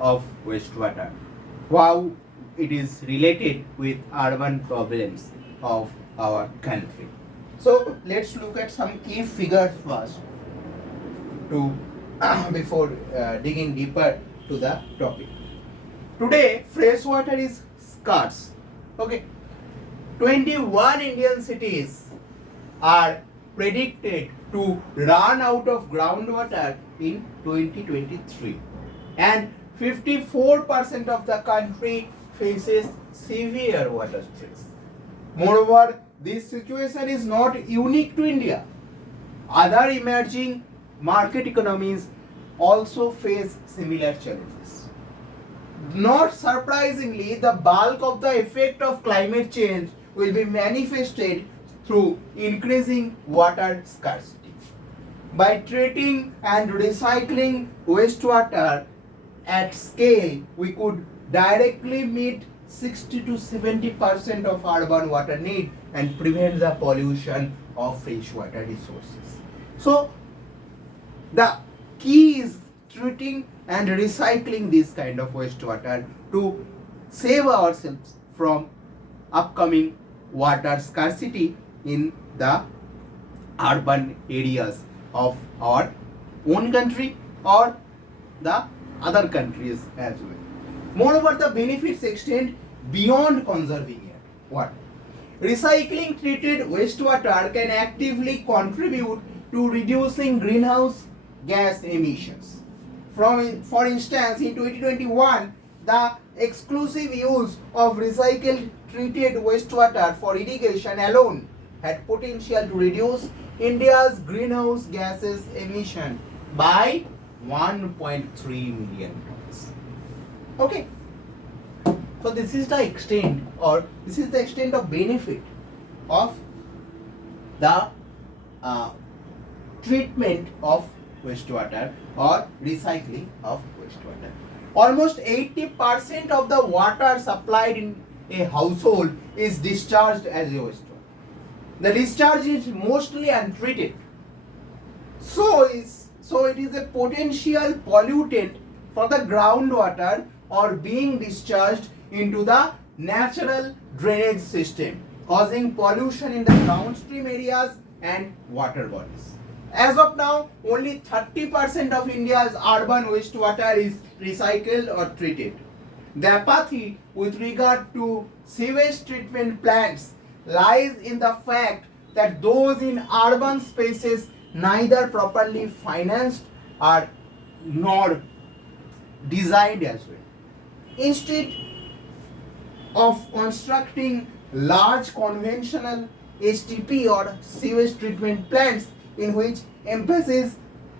of wastewater, how it is related with urban problems of our country. So let's look at some key figures first to before digging deeper to the topic. Today, fresh water is scarce. Okay, 21 Indian cities are predicted to run out of groundwater in 2023, and 54% of the country faces severe water stress. Moreover, this situation is not unique to India. Other emerging market economies also face similar challenges. Not surprisingly, the bulk of the effect of climate change will be manifested through increasing water scarcity. By treating and recycling wastewater at scale, we could directly meet 60 to 70% of urban water need and prevent the pollution of freshwater resources. So, the key is treating and recycling this kind of wastewater to save ourselves from upcoming water scarcity in the urban areas of our own country or the other countries as well. Moreover, the benefits extend beyond conserving water. Recycling treated wastewater can actively contribute to reducing greenhouse gas emissions. For instance, in 2021, the exclusive use of recycled treated wastewater for irrigation alone had potential to reduce India's greenhouse gases emission by 1.3 million tons. Okay. So this is the extent of benefit of the treatment of wastewater or recycling of wastewater. Almost 80% of the water supplied in a household is discharged as a wastewater. The discharge is mostly untreated. So it is a potential pollutant for the groundwater or being discharged into the natural drainage system, causing pollution in the downstream areas and water bodies. As of now, only 30% of India's urban wastewater is recycled or treated. The apathy with regard to sewage treatment plants lies in the fact that those in urban spaces neither properly financed or nor designed as well. Instead of constructing large conventional STP or sewage treatment plants in which emphasis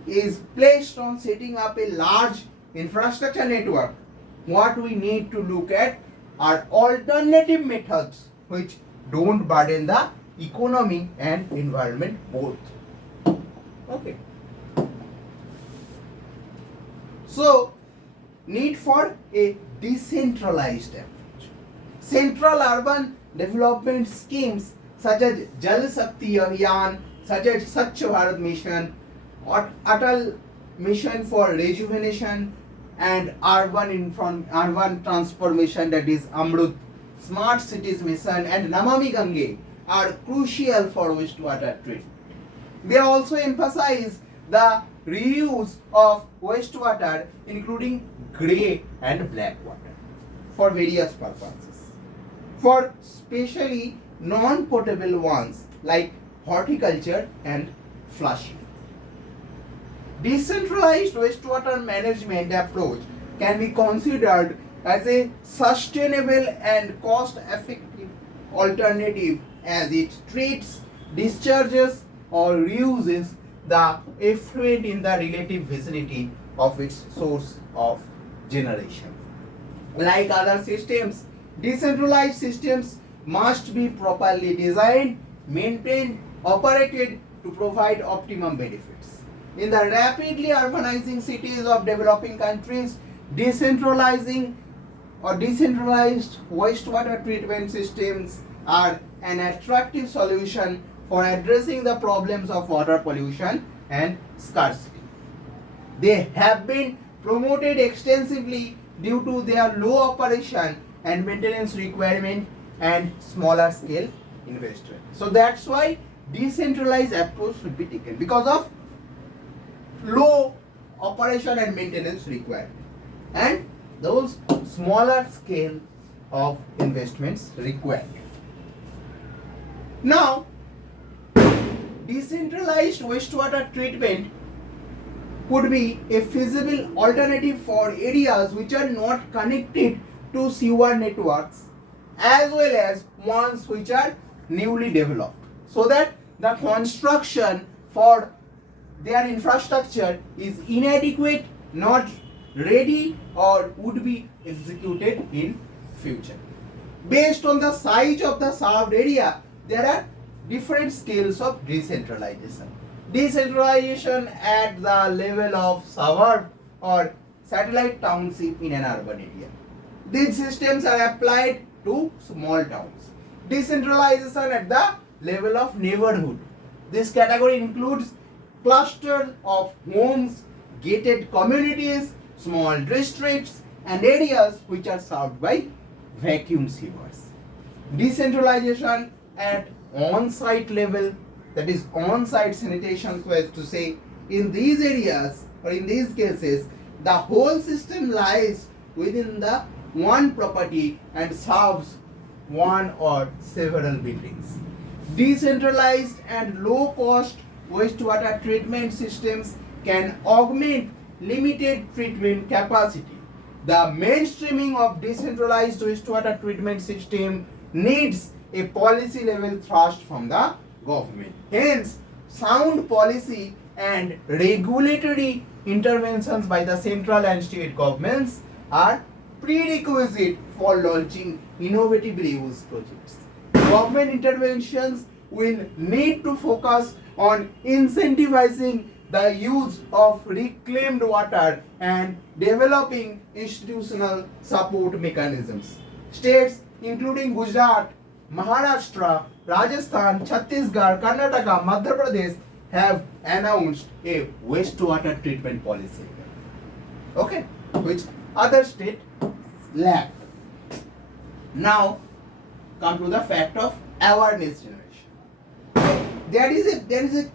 is placed on setting up a large infrastructure network, what we need to look at are alternative methods which don't burden the economy and environment both. Okay. So, need for a decentralized approach. Central urban development schemes such as Jal Shakti Abhiyan, such as Swachh Bharat Mission, or Atal Mission for Rejuvenation and urban transformation, that is Amrut, Smart Cities Mission and Namami Gange are crucial for wastewater treatment. They also emphasize the reuse of wastewater including grey and black water for various purposes. For specially non-potable ones like horticulture and flushing. Decentralized wastewater management approach can be considered as a sustainable and cost-effective alternative as it treats, discharges or reuses the effluent in the relative vicinity of its source of generation. Like other systems, decentralized systems must be properly designed, maintained, operated to provide optimum benefits. In the rapidly urbanizing cities of developing countries, decentralized wastewater treatment systems are an attractive solution for addressing the problems of water pollution and scarcity. They have been promoted extensively due to their low operation and maintenance requirement and smaller scale investment. So that's why decentralized approach should be taken because of low operation and maintenance requirement and those smaller scale of investments required. Now, decentralized wastewater treatment could be a feasible alternative for areas which are not connected to sewer networks as well as ones which are newly developed, so that the construction for their infrastructure is inadequate, not ready, or would be executed in future. Based on the size of the served area, there are different scales of decentralization. Decentralization at the level of suburb or satellite township in an urban area. These systems are applied to small towns. Decentralization at the level of neighborhood. This category includes clusters of homes, gated communities, small districts, and areas which are served by vacuum sewers. Decentralization at on-site level, that is on-site sanitation, so as to say, in these areas or in these cases, the whole system lies within the one property and serves one or several buildings. Decentralized and low-cost wastewater treatment systems can augment limited treatment capacity. The mainstreaming of decentralized wastewater treatment system needs a policy level thrust from the government. Hence, sound policy and regulatory interventions by the central and state governments are prerequisite for launching innovative reuse projects. Government interventions will need to focus on incentivizing the use of reclaimed water and developing institutional support mechanisms. States including Gujarat, Maharashtra, Rajasthan, Chhattisgarh, Karnataka, Madhya Pradesh have announced a wastewater treatment policy. Okay, which other states lack. Now, come to the fact of awareness generation. There is a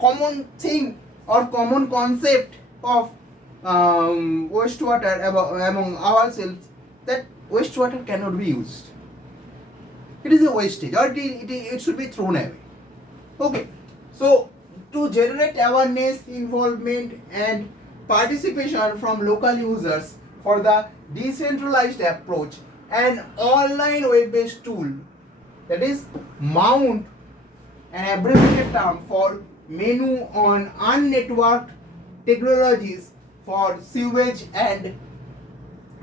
common thing or common concept of wastewater among ourselves, that wastewater cannot be used. It is a wastage, or it should be thrown away. Okay, so to generate awareness, involvement, and participation from local users for the decentralized approach, an online web-based tool, that is MOUNT, an abbreviated term for Menu on Unnetworked Technologies for Sewage and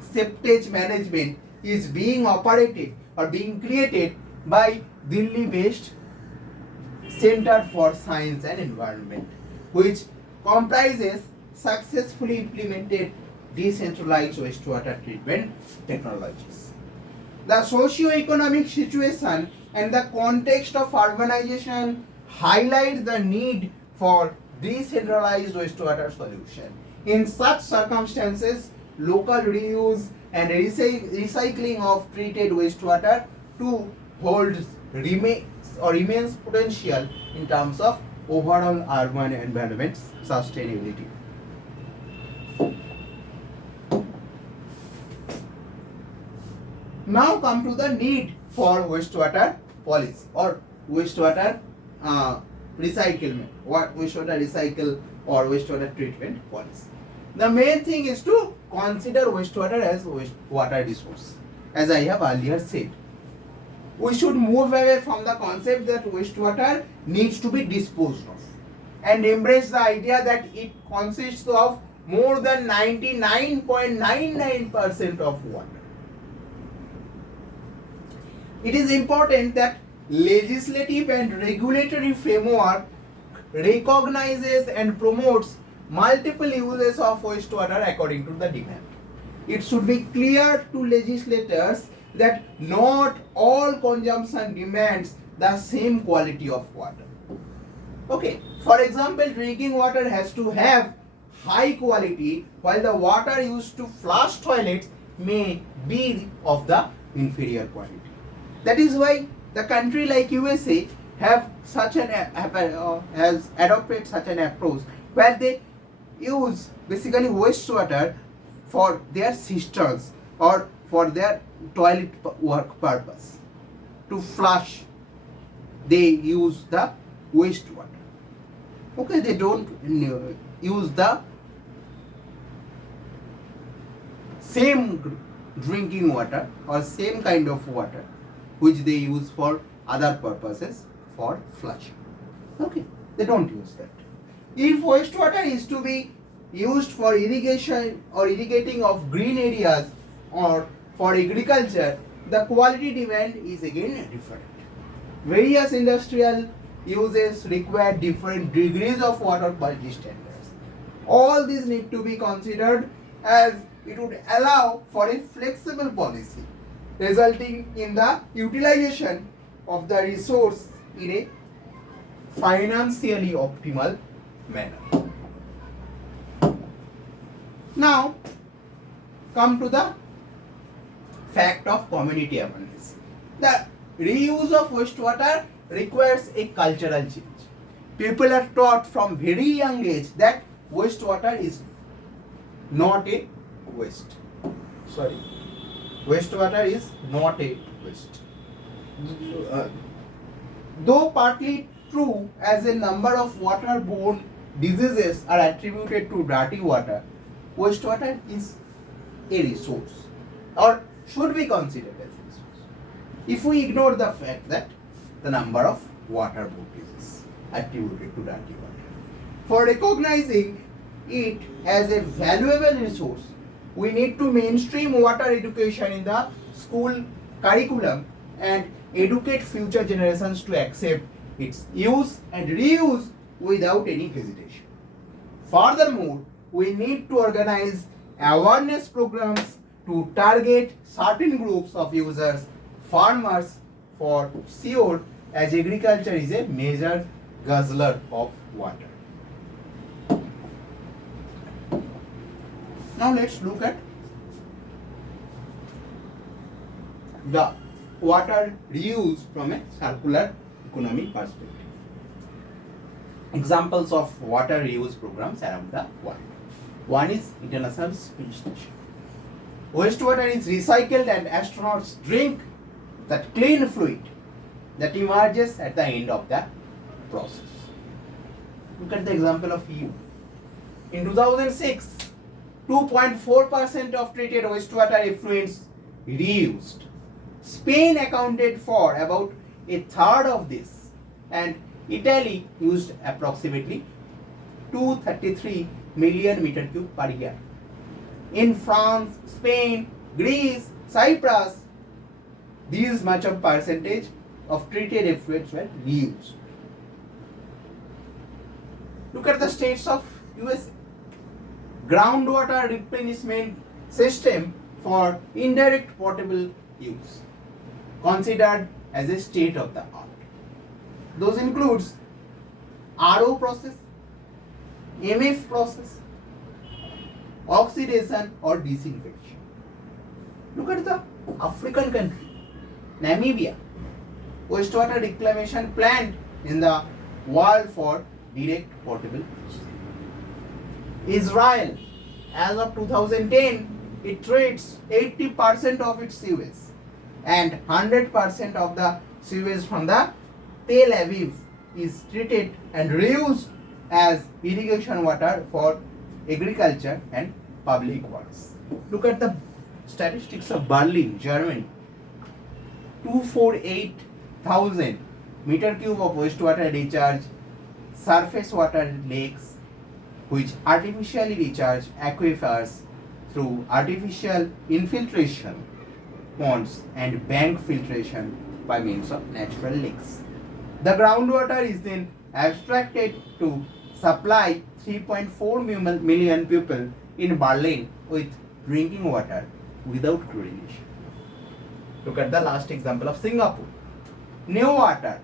Septage Management, is being operated or being created by Delhi-based Center for Science and Environment, which comprises successfully implemented decentralized wastewater treatment technologies. The socio-economic situation and the context of urbanization highlight the need for decentralized wastewater solution. In such circumstances, local reuse and recycling of treated wastewater to holds immense potential in terms of overall urban environment sustainability. Now come to the need for wastewater policy or wastewater recyclement, wastewater recycle or wastewater treatment policy. The main thing is to consider wastewater as wastewater resource. As I have earlier said, we should move away from the concept that wastewater needs to be disposed of and embrace the idea that it consists of more than 99.99% of water. It is important that legislative and regulatory framework recognizes and promotes multiple uses of wastewater according to the demand. It should be clear to legislators that not all consumption demands the same quality of water. Okay, for example, drinking water has to have high quality, while the water used to flush toilets may be of the inferior quality. That is why the country like USA have such an has adopted such an approach where they use basically wastewater for their cisterns or for their toilet work purpose. To flush, they use the wastewater. Okay, they don't use the same drinking water or same kind of water which they use for other purposes for flushing. Okay, they don't use that. If wastewater is to be used for irrigation or irrigating of green areas or for agriculture, the quality demand is again different. Various industrial uses require different degrees of water quality standards. All these need to be considered as it would allow for a flexible policy resulting in the utilization of the resource in a financially optimal manner. Now, come to the fact of community awareness. The reuse of wastewater requires a cultural change. People are taught from very young age that wastewater is not a waste. Wastewater is not a waste. Though partly true, as a number of waterborne diseases are attributed to dirty water, wastewater is a resource or should be considered as a resource. If we ignore the fact that the number of waterborne diseases attributed to dirty water. For recognizing it as a valuable resource, we need to mainstream water education in the school curriculum and educate future generations to accept its use and reuse without any hesitation. Furthermore, we need to organize awareness programs to target certain groups of users, farmers, for sure, as agriculture is a major guzzler of water. Now let's look at the water reuse from a circular economy perspective. Examples of water reuse programs around the world. One is International Space Station. Wastewater is recycled and astronauts drink that clean fluid that emerges at the end of the process. Look at the example of EU. In 2006, 2.4% of treated wastewater effluents reused. Spain accounted for about a third of this, and Italy used approximately 233 million meter cube per year. In France, Spain, Greece, Cyprus, these much of percentage of treated effluents were reused. Look at the states of USA. Groundwater replenishment system for indirect potable use, considered as a state of the art. Those includes RO process, MF process, oxidation or disinfection. Look at the African country, Namibia, wastewater reclamation plant in the world for direct potable use. Israel, as of 2010, it treats 80% of its sewage and 100% of the sewage from the Tel Aviv is treated and reused as irrigation water for agriculture and public works. Look at the statistics of Berlin, Germany. 248,000 meter cube of wastewater recharge surface water lakes which artificially recharge aquifers through artificial infiltration ponds and bank filtration by means of natural lakes. The groundwater is then abstracted to supply 3.4 million people in Berlin with drinking water without chlorination. Look at the last example of Singapore. Newater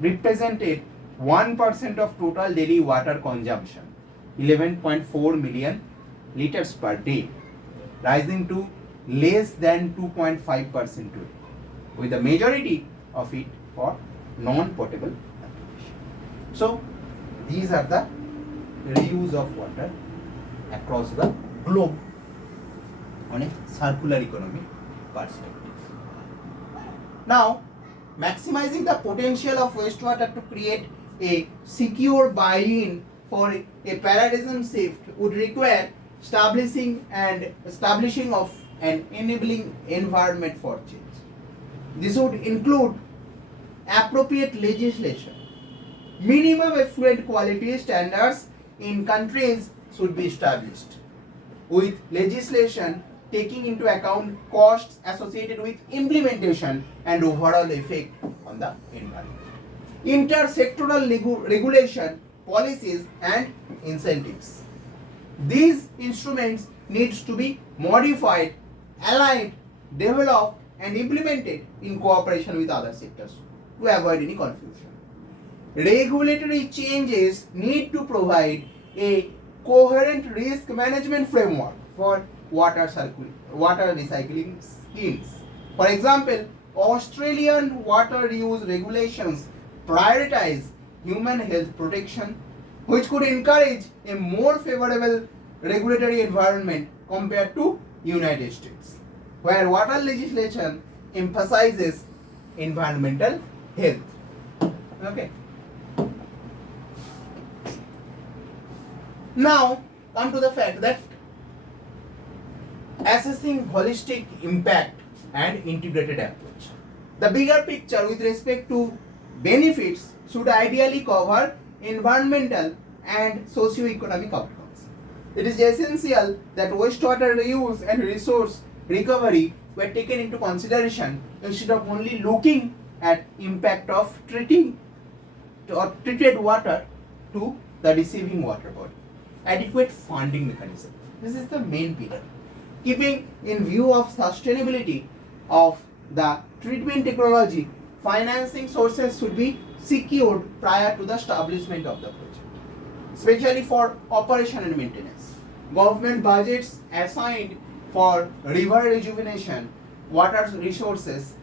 represented 1% of total daily water consumption 11.4 million liters per day, rising to less than 2.5% today, with the majority of it for non-potable application. So these are the reuse of water across the globe on a circular economy perspective. Now, maximizing the potential of wastewater to create a secure buy-in for a paradigm shift would require establishing of an enabling environment for change. This would include appropriate legislation. Minimum effluent quality standards in countries should be established, with legislation taking into account costs associated with implementation and overall effect on the environment. Intersectoral regulation, policies and incentives. These instruments needs to be modified, aligned, developed and implemented in cooperation with other sectors to avoid any confusion. Regulatory changes need to provide a coherent risk management framework for water recycling schemes. For example, Australian water reuse regulations prioritize human health protection, which could encourage a more favorable regulatory environment compared to United States, where water legislation emphasizes environmental health. Okay. Now come to the fact that assessing holistic impact and integrated approach. The bigger picture with respect to benefits should ideally cover environmental and socio-economic outcomes. It is essential that wastewater reuse and resource recovery were taken into consideration instead of only looking at impact of treated water to the receiving water body. Adequate funding mechanism. This is the main pillar. Keeping in view of sustainability of the treatment technology, financing sources should be secured prior to the establishment of the project, especially for operation and maintenance. Government budgets assigned for river rejuvenation, water resources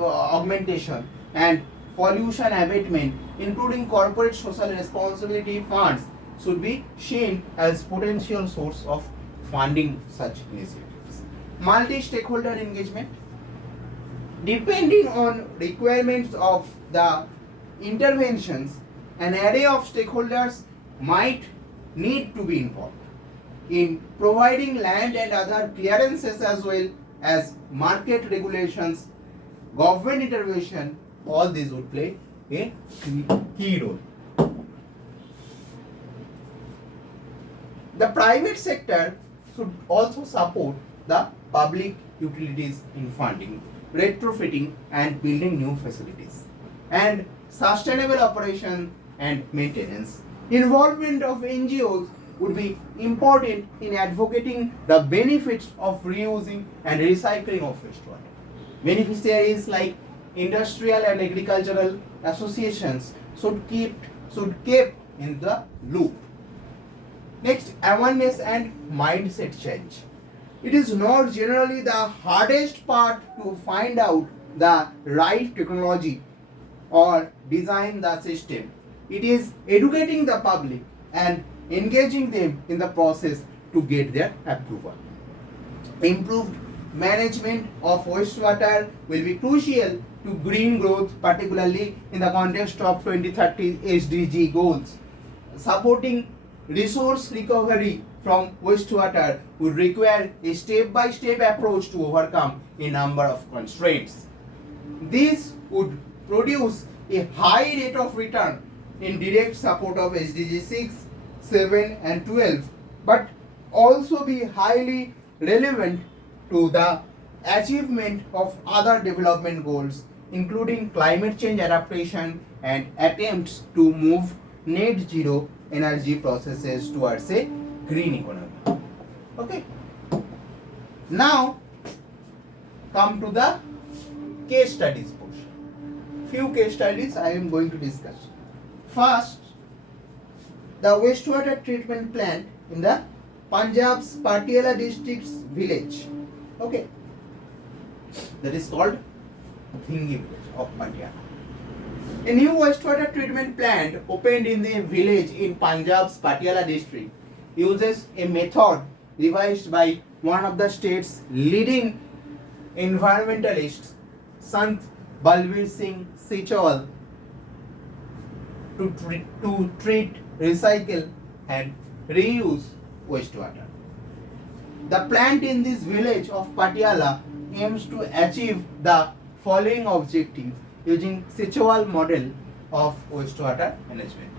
augmentation and pollution abatement, including corporate social responsibility funds, should be seen as potential source of funding such initiatives. Multi-stakeholder engagement. Depending on requirements of the interventions, an array of stakeholders might need to be involved in providing land and other clearances, as well as market regulations, government intervention. All these would play a key role. The private sector should also support the public utilities in funding, retrofitting and building new facilities, and sustainable operation and maintenance. Involvement of NGOs would be important in advocating the benefits of reusing and recycling of wastewater. Beneficiaries like industrial and agricultural associations should keep in the loop. Next, awareness and mindset change. It is not generally the hardest part to find out the right technology or design the system. It is educating the public and engaging them in the process to get their approval. Improved management of wastewater will be crucial to green growth, particularly in the context of 2030 SDG goals. Supporting resource recovery from wastewater would require a step-by-step approach to overcome a number of constraints. This would produce a high rate of return in direct support of SDG 6, 7 and 12, but also be highly relevant to the achievement of other development goals, including climate change adaptation and attempts to move net zero energy processes towards a green economy. Okay. Now come to the case studies portion. Few case studies I am going to discuss. First, the wastewater treatment plant in the Punjab's Patiala district's village. Okay, that is called Dhingi village of Patiala. A new wastewater treatment plant opened in the village in Punjab's Patiala district uses a method devised by one of the state's leading environmentalists, Sant Balbir Singh Sechawal, to treat, recycle and reuse wastewater. The plant in this village of Patiala aims to achieve the following objective using Sechawal model of wastewater management.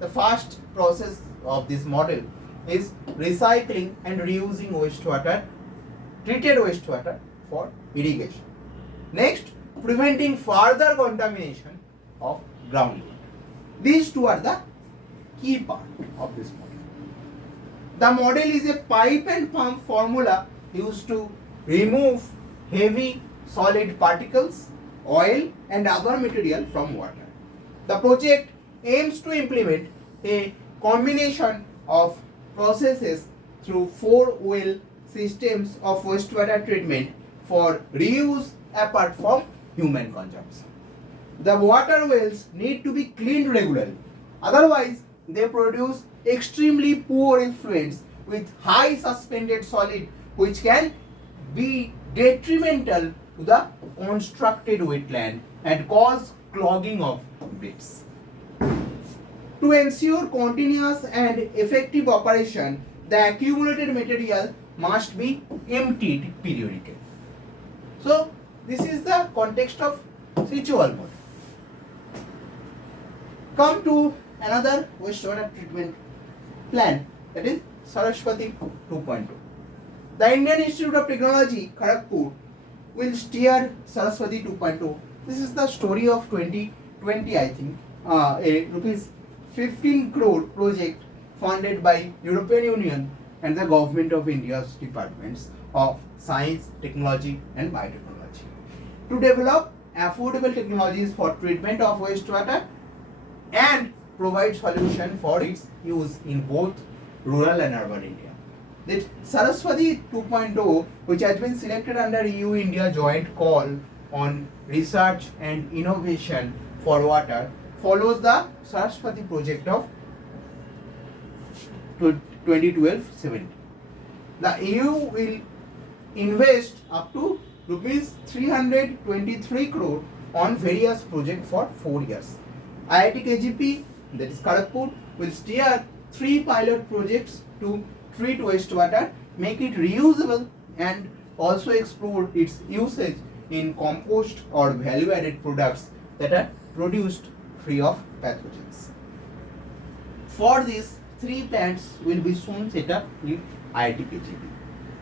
The first process of this model is recycling and reusing wastewater, treated wastewater for irrigation. Next, preventing further contamination of groundwater. These two are the key part of this model. The model is a pipe and pump formula used to remove heavy solid particles, oil and other material from water. The project aims to implement a combination of processes through 4 well systems of wastewater treatment for reuse apart from human consumption. The water wells need to be cleaned regularly, otherwise they produce extremely poor effluents with high suspended solid which can be detrimental to the constructed wetland and cause clogging of beds. To ensure continuous and effective operation, the accumulated material must be emptied periodically. So, this is the context of Sechawal model. Come to another wastewater treatment plant, that is Saraswati 2.0. The Indian Institute of Technology, Kharagpur, will steer Saraswati 2.0. This is the story of 2020, I think. A rupees 15 crore project funded by European Union and the Government of India's departments of Science, Technology and Biotechnology to develop affordable technologies for treatment of wastewater and provide solution for its use in both rural and urban India. That Saraswati 2.0, which has been selected under EU-India joint call on research and innovation for water, follows the Saraswati project of 2012-17. The EU will invest up to rupees 323 crore on various projects for 4 years. IIT KGP, that is Kharagpur, will steer 3 pilot projects to treat wastewater, make it reusable and also explore its usage in compost or value-added products that are produced free of pathogens. For this, 3 plants will be soon set up in IIT KGP.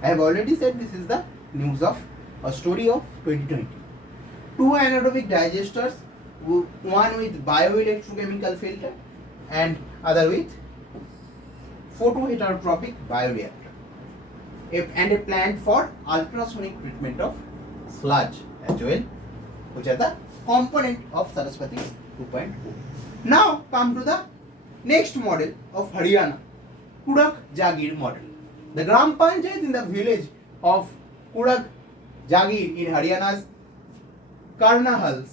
I have already said this is the news of a story of 2020. 2 anaerobic digesters, one with bioelectrochemical filter and other with photoheterotropic bioreactor, and a plant for ultrasonic treatment of sludge as well, which are the component of Saraswati 2.0. Now come to the next model of Haryana, Kudak Jagir model. The Gram Panchayat in the village of Kudak Jagir in Haryana's Karnal Hills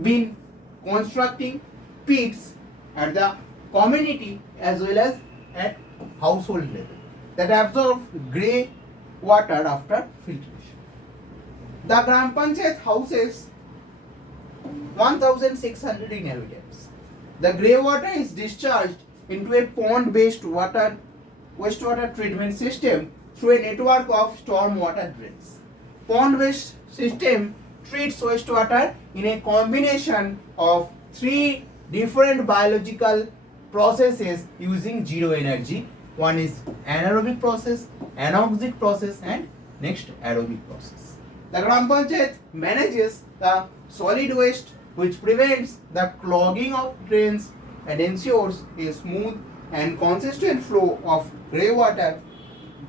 been constructing pits at the community as well as at household level that absorb grey water after filtration. The Gram Panchayat houses 1,600 inhabitants. The grey water is discharged into a pond-based wastewater treatment system through a network of storm water drains. Pond-based system treats wastewater in a combination of 3 different biological processes using zero energy. One is anaerobic process, anoxic process and next aerobic process. The Gram Panchayat manages the solid waste which prevents the clogging of drains and ensures a smooth and consistent flow of grey water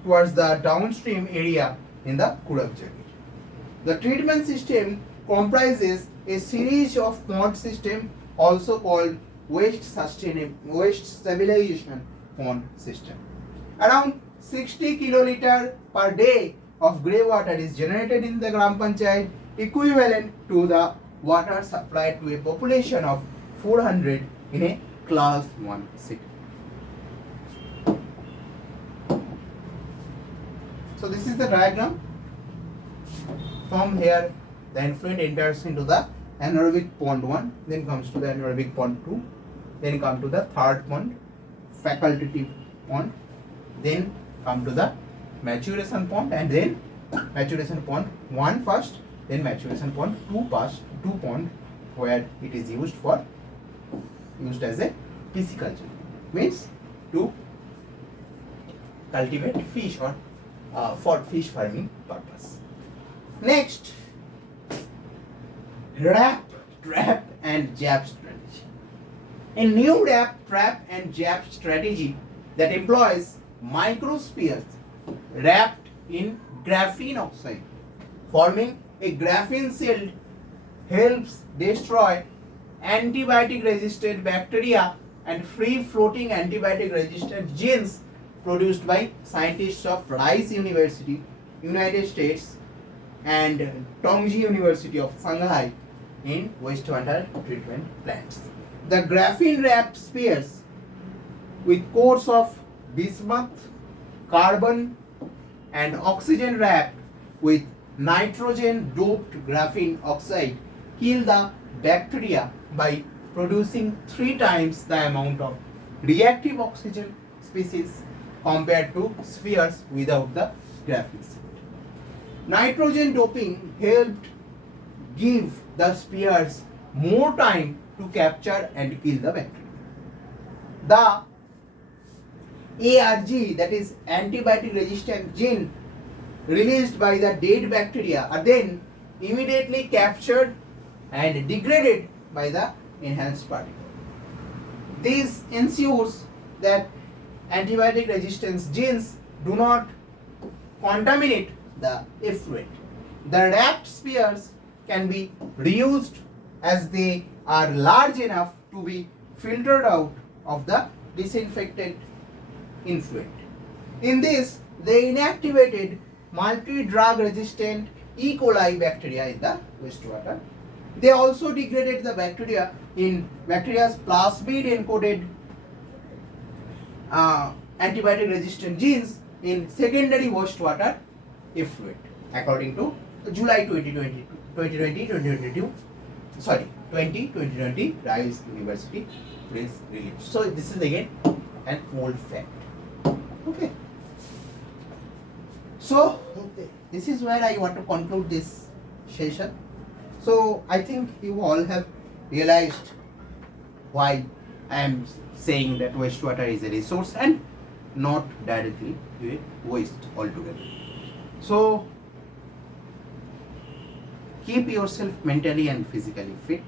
towards the downstream area in the Kudak Jagir. The treatment system comprises a series of pond system also called waste stabilization pond system. Around 60 kiloliter per day of grey water is generated in the Gram Panchayat, equivalent to the water supplied to a population of 400 in a class 1 city. So this is the diagram. From here, the effluent enters into the anaerobic pond 1, then comes to the anaerobic pond 2, then come to the third pond, facultative pond, then come to the maturation pond, and then maturation pond 1 first, then maturation pond 2 pond, where it is used as a pisciculture, means to cultivate fish or for fish farming purpose. Next, wrap, trap and jab strategy. A new wrap, trap and jab strategy that employs microspheres wrapped in graphene oxide, forming a graphene shield, helps destroy antibiotic resistant bacteria and free floating antibiotic resistant genes produced by scientists of Rice University, United States, and Tongji University of Shanghai in wastewater treatment plants. The graphene wrapped spheres with cores of bismuth, carbon and oxygen wrapped with nitrogen doped graphene oxide kill the bacteria by producing 3 times the amount of reactive oxygen species compared to spheres without the graphene shield. Nitrogen doping helped give the spheres more time to capture and kill the bacteria. The ARG, that is antibiotic resistant gene released by the dead bacteria, are then immediately captured and degraded by the enhanced particle. This ensures that antibiotic resistance genes do not contaminate the effluent. The wrapped spheres can be reused as they are large enough to be filtered out of the disinfected effluent. In this, they inactivated multi-drug resistant E. coli bacteria in the wastewater. They also degraded the bacteria in bacteria's plasmid encoded antibiotic resistant genes in secondary wastewater effluent, according to July 2020 Rice University press release. So this is again an old fact. Okay. So this is where I want to conclude this session. So I think you all have realized why I am saying that wastewater is a resource and not directly a waste altogether. So keep yourself mentally and physically fit.